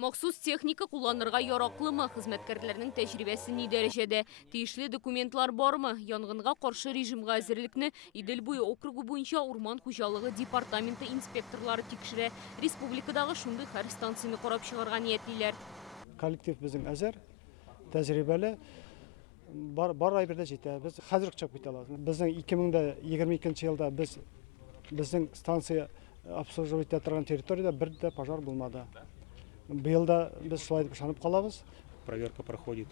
Махсус техника кулланырга яраклымы? Хезмәткәрләрнең тәҗрибәсе ни дәрәҗәдә? Тиешле документлар бармы? Янгынга каршы режимга әзерлекне Идел буе округы буенча Урман хуҗалыгы департаменты инспекторлары тикшерә. Республикадагы шундый һәр станцияне карап чыгарга ниятлиләр. Коллектив безнең әзер, тәҗрибәле, бар әйбердә җитә. Без хәзер чыгып китә алабыз. Безнең 2022 елда безнең станция обслуживать итә торган территориядә бер дә пожар булмады. Быел да без шулай дип ышанып калабыз. Проверка проходит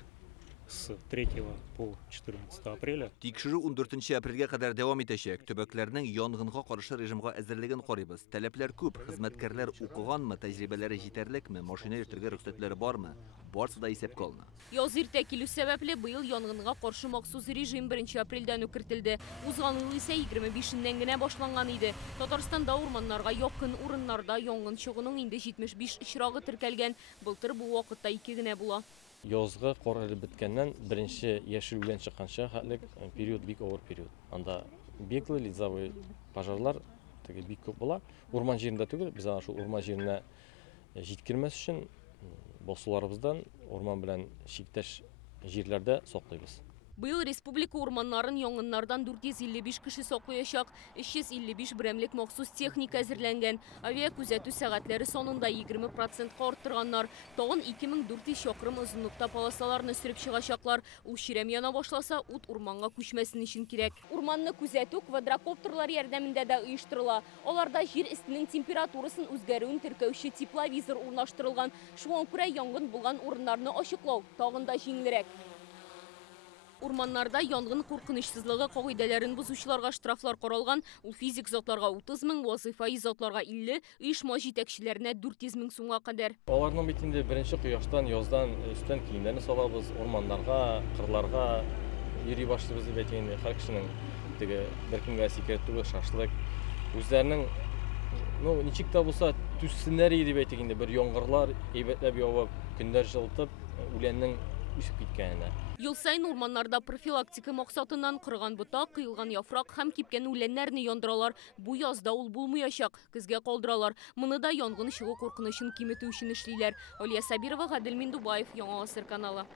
с 3 по 14 апреля. Тикшерү 14 апрельгә кадәр дәвам итәчәк. Төбәкләрнең янгынга каршы режимга әзерлеген карыйбыз. Таләпләр күп, хезмәткәрләр укыганмы, тәҗрибәләре җитәрлекме, машина йөртергә рөхсәтләре бармы? Барысы да исәпкә алына. Яз иртә килү сәбәпле быел янгынга каршы махсус режим 1 апрельдән үк кертелде. Узган ел исә 25-ннән генә башланган иде. Татарстанда урманнарга якын урыннарда янгын чыгуның инде 75 очрагы теркәлгән. Былтыр бу вакытта 2 генә була. Язгы каралып биткәннән беренче яшел үлән чыкканча хәтлек период бик авыр период. Анда беглый лизовый пожарлар теге бик күп була. Урман җирендә түгел, без ана шул урман җиренә җиткермәс өчен басуларыбыздан урман белән чиктәш җирләрдә саклыйбыз. Быел республика урманнарын янгыннардан 455 кеше саклаячак, 355 берәмлек махсус техника әзерләнгән. Авиа күзәтү сәгатьләре сонында 20% арттырганнар. Тагын 2400 чакрым озынлыкта полосаларны сөреп чыгачаклар. Ул чирәм яна башласа, ут урманга күчмәсен өчен кирәк. Урманны күзәтү квадрокоптерлар ярдәмендә дә оештырыла. Аларда җир өстенең температурасын үзгәрүен теркәүче тепловизор урнаштырылган. Шуңа күрә янгын булган урыннарны ачыклау тагын да җиңелрәк. Урманнарда янгын куркынычсызлыгы кагыйдәләрен бузучыларга штрафлар каралган. Ул физик затларга 30 мең, вазифаи затларга 50, оешма җитәкчеләренә 400 мең сумга кадәр. Аларның бит инде беренче кояштан, яздан өстен киемнәрне салабыз, урманнарга, кырларга йөри башлыйбыз дип әйткәндә, һәр кешенең теге беркемгә секрет түгел, шашлык үзләренең ничек тә булса түссеннәр дип әйткәндә, бер яңгырлар әйбәтләп явып, көндәр җылытып, үләннең үсеп киткәненә. Ел сайын урманнарда профилактика максатыннан кырган ботак, кыйылган яфрак һәм кипкән үләннәрне яндыралар. Бу язда ул булмаячак, көзгә калдыралар. Моны да янгын чыгу куркынычын киметү өчен эшлиләр. Алия Сабирова, Гадел Миндубаев, Яңа Гасыр каналы.